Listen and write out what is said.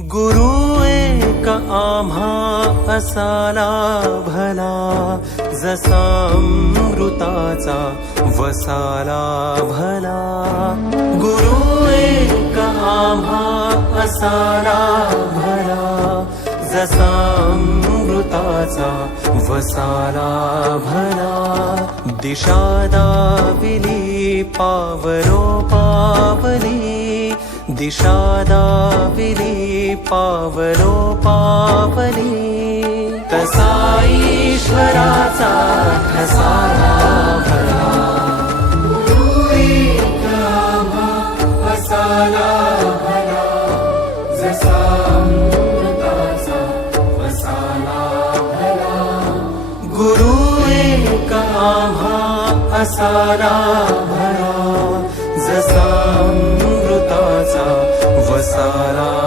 गुरु एक आम्हा असाला भला, जसा अमृताचा वसाला भला. गुरु एक आम्हा असाला भला, जसा अमृताचा वसाला भला. दिशा दाविली पावलो पावली, दिशा दाविली पावलो पावली. तसा ईश्वराचा ठसाला भला. गुरु एक आम्हा असाला भला, जसा अमृताचा वसाला भला. गुरु एक आम्हा असाला भला, जसा अमृताचा वसाला